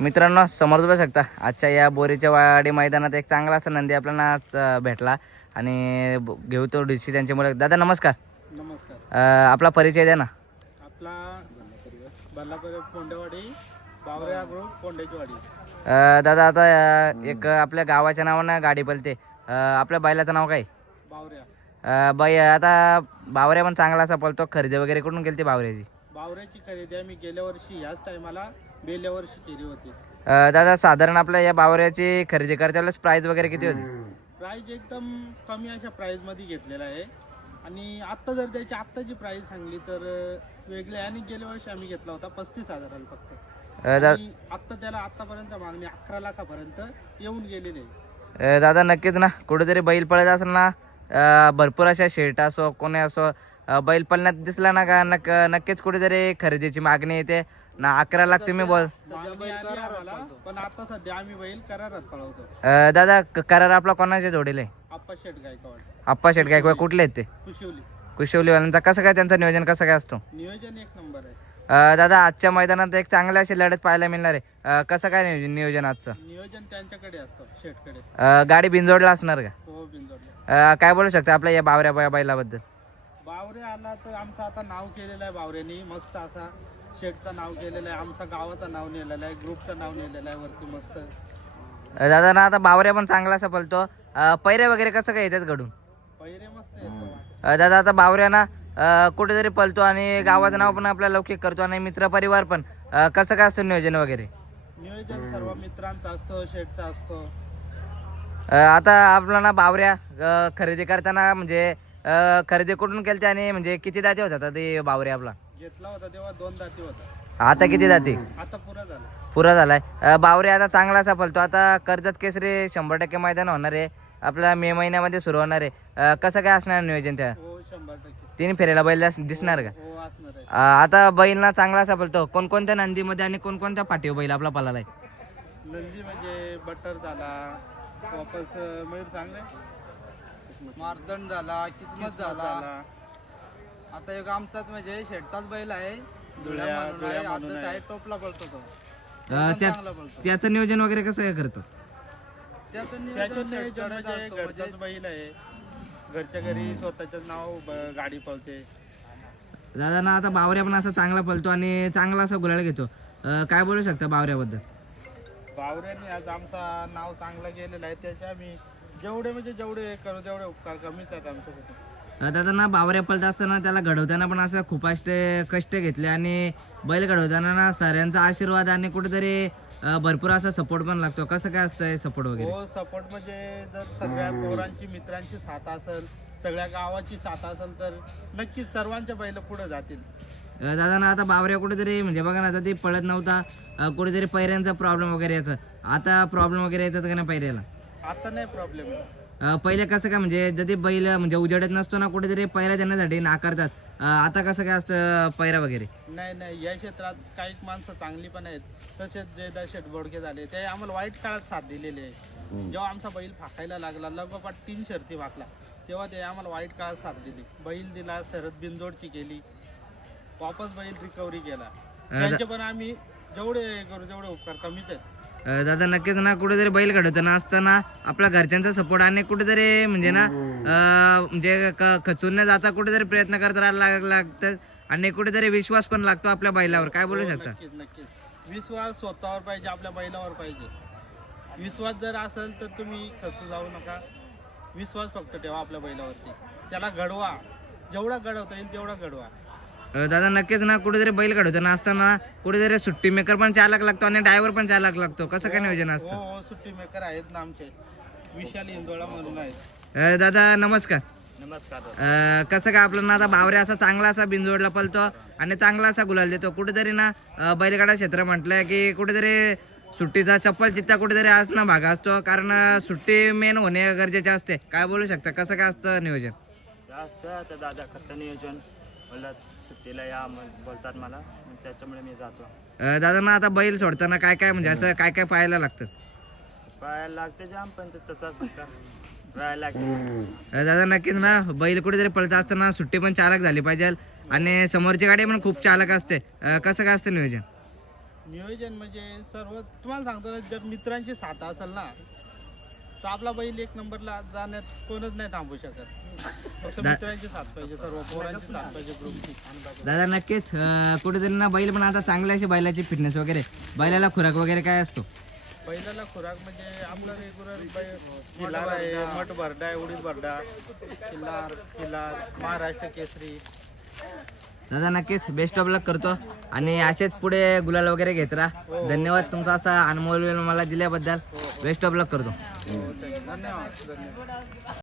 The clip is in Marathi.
मित्रांनो समोर बघू शकता आजच्या या बोरीच्या वाडी मैदानात एक चांगला असा नंदी आपल्याला आज भेटला आणि घेऊ तो डिसी त्यांच्या मुळे. दादा नमस्कार. नमस्कार. आपला परिचय द्या ना. आपला बल्लापूर पोंडेवाडी बावऱ्या ग्रुप पोंडेची वाडी. दादा आता एक आपल्या गावाच्या नावानं गाडी पलते, आपल्या बैलाचं नाव काय? बावऱ्या. बाई आता बावऱ्या पण चांगला असा पलतो. खरेदी वगैरे कुठून केली ती बावऱ्याची? बावऱ्याची खरेदी आम्ही गेल्या वर्षी ह्याच टायमाला गेल्या वर्षी केली होती. दादा साधारण आपल्या या बावऱ्याची खरेदी करता वेळेस प्राइस वगैरे किती होती? प्राइस एकदम कमी अशा प्राइस मध्ये घेतलेला आहे आणि आत्ता जर त्याची आत्ताची प्राइस सांगली तर वेगळी आहे. आणि गेल्या वर्षी आम्ही घेतला होता 35,000 फक्त. आणि आत्ता त्याला आतापर्यंत मागणी 11 लाखापर्यंत येऊन गेलेली आहे. दादा नक्कीच ना कुठेतरी बैल पळत असेल ना, भरपूर अशा शेट असो कोणी असो बैल पळण्यात दिसला ना का नक्कीच कुठेतरी खरेदीची मागणी येते ना. 11 लाख तुम्ही बोल. पण आता सध्या आम्ही बैल करारात पळवतो. दादा करार आपला कोणाच्या जोडीले? आप्पा शेट गायकवाड. आप्पा शेट गायकवाड कुठले आहेत ते? कुशिवली. कुशिवलीवाल्यांचा कसं काय त्यांचं नियोजन कसं काय असतो? नियोजन एक नंबर आहे. दादा आजच्या मैदानात एक चांगली अशी लढत पाहायला मिळणार आहे, कसं काय नियोजन आजचं? नियोजन त्यांच्याकडे असतं शेटकडे. गाडी बिनजोडला असणार का? हो बिनजोडला. काय बोलू शकता आपल्या या बावऱ्या बैलाबद्दल? बावऱ्या आला तर आमचं आता नाव केलेलं आहे बावऱ्यानी. मस्त असा शेटचं नाव केलेलं आहे, आमचं गावाचं नाव नेलेलं आहे, ग्रुपचं नाव नेलेलं आहे वरती मस्त. दादा ना आता बावऱ्या पण चांगला असा पलतो. पैरे वगैरे कसं काय येतात घडून? पहिरे मस्त येतो. दादा आता बावऱ्या ना कुठेतरी पलतो आणि गावाचं नाव पण आपला लौकिक करतो आणि मित्र परिवार पण, कसं काय असतं नियोजन वगैरे? नियोजन सर्व मित्रांचा असतो, शेटचा असतो. आता आपला ना बावऱ्या खरेदी करताना म्हणजे खरेदी कुठून केली आणि म्हणजे किती दाते होता ते बावऱ्या आपला? घेतला होता तेव्हा 2 दाती होता. आता किती दाते? आता पुरा झाला. पुरा झालाय. बावऱ्या आता चांगला असा पलतो. आता कर्जत केसरी 100% मैदान होणार आहे आपला मे महिन्यामध्ये सुरू होणार आहे, कसं काय असणार नियोजन? त्या हो 100%. 3 फेऱ्याला बैल दिसणार का? हो असणार आहे. आता बैल ना चांगला असा पलतो. कोणकोणत्या नंदीमध्ये आणि कोणकोणत्या पाठीव बैल आपला पळालाय? नंदी म्हणजे बटर झाला, वापस मयूर चांगले, मारदंड झाला, किस्मत झाला. आता एक आमचाच म्हणजे शेटचाच बैल आहे, धुळ्या म्हणून आहे. टोपला पळतो तो. त्याचं नियोजन वगैरे कसं काय करतो? त्याचं त्याचं नियोजन नियोजन म्हणजे शेटकडे घरचाच बैल आहे, घरच्या घरी स्वतःच नाव गाडी पळते. दादा ना आता बावऱ्या पण असा चांगला पळतो आणि चांगला असा गुलाल घेतो, काय बोलू शकता बावऱ्याबद्दल? बावऱ्याने आज आमचा नाव चांगला गेलेला आहे, त्याच्या आम्ही जेवढे करू तेवढे उपकार कमीच आहेत आमच्याकडे. दादा ना बावऱ्या पळत असताना त्याला घडवताना पण असं खूप कष्ट घेतले आणि बैल घडवताना ना साऱ्यांचा आशीर्वाद आणि कुठेतरी भरपूर असा सपोर्ट पण लागतो, कसं काय असतं सपोर्ट वगैरे? हो सपोर्ट म्हणजे जर सगळ्या पोरांची मित्रांची साथ असेल, सगळ्या गावाची साथ असेल तर नक्कीच सर्वांच्या बैल पुढे जातील. दादा ना आता बावऱ्या कुठेतरी म्हणजे बघा ना आता ते पळत नव्हता, कुठेतरी पैऱ्यांचा प्रॉब्लेम वगैरे याचा, आता प्रॉब्लेम वगैरे येतात का नाही पैऱ्याला? आता नाही प्रॉब्लेम. पहिले कसं काय म्हणजे जरी बैल म्हणजे उजेडत नसतो ना कुठेतरी पैरा देण्यासाठी नाकारतात, आता कसं काय असतं पैरा वगैरे? नाही या क्षेत्रात काही माणसं चांगली पण आहेत, तसेच जे शेट बोडके झाले ते आम्हाला वाईट काळात साथ दिलेले आहे. जेव्हा आमचा बैल फाकायला लागला, लगोपाठ 3 शर्ती फाकला, तेव्हा ते आम्हाला वाईट काळात साथ दिली. बैल दिला, शरद बिनजोडची केली, वापस बैल रिकव्हरी केला. त्यांचे पण आम्ही जेवढे करू तेवढे उपकार कमीच आहेत. दादा नक्कीच ना कुठेतरी बैल घडवताना असताना आपल्या घरच्यांचा सपोर्ट आणि कुठेतरी म्हणजे ना म्हणजे खचून न जाता कुठेतरी प्रयत्न करत राहायला लागतात आणि कुठेतरी विश्वास पण लागतो आपल्या बैलावर, काय बोलू शकता? नक्कीच विश्वास स्वतःवर पाहिजे, आपल्या बैलावर पाहिजे. विश्वास जर असेल तर तुम्ही खचू जाऊ नका. विश्वास फक्त ठेवा आपल्या बैलावरती, त्याला घडवा, जेवढा घडवता येईल तेवढा घडवा. दादा नक्कीच ना कुठेतरी बैल घडवताना असताना कुठेतरी सुट्टी मेकर पण चालक लागतो आणि ड्रायव्हर पण चालक लागतो, कसं काय नियोजन असतं? हो सुट्टी मेकर आहेत ना आमचे, विशाल इंदोळा म्हणून आहेत. दादा नमस्कार. नमस्कार. कसं काय आपलं ना आता बावऱ्या असा चांगला असा बिनजोडला पळतो आणि चांगला असा गुलाल देतो, कुठेतरी ना बैलगाडा क्षेत्र म्हटलं की कुठेतरी सुट्टीचा चप्पल चित्ता कुठेतरी असणं भाग असतो, कारण सुट्टी मेन होणे गरजेचे असते, काय बोलू शकता कसं काय असतं नियोजन? असतं दादा खट्ट नियोजन, सुट्टीला या बोलतात मला, त्याच्यामुळे मी जातो. दादा ना आता बैल सोडताना काय काय म्हणजे असं काय काय पाहायला लागतं? पाहायला लागते जाम, पण तसंच राहायला लागते. दादा नक्कीच ना बैल कुठेतरी पळत असताना सुट्टी पण चालक झाली पाहिजे आणि समोरची गाडी पण खूप चालक असते, कसं काय असतं नियोजन? नियोजन म्हणजे सर्व तुम्हाला सांगतो ना, जर मित्रांची साथ असेल ना तर आपला बैल एक नंबरला जाण्यात कोणच नाही थांबू शकत. फक्त मित्रांची साथ पाहिजे, सर्व पोरांची साथ पाहिजे, ग्रुपची. दादा नक्कीच कुठेतरी ना बैल पण आता चांगली अशी बैलाची फिटनेस वगैरे, बैलाला खुराक वगैरे काय असतो? बैलाला खुराक म्हणजे आपला रेग्युलर मठ भरडा, उडीद भरडा, किल्लार, महाराष्ट्र केसरी. दादा नक्कीच बेस्ट ऑफ लक करतो आणि असेच पुढे गुलाल वगैरे घेत राहा. धन्यवाद तुमचा असा अनमोल वेळ मला दिल्याबद्दल. बेस्ट ऑफ लक करतो. धन्यवाद.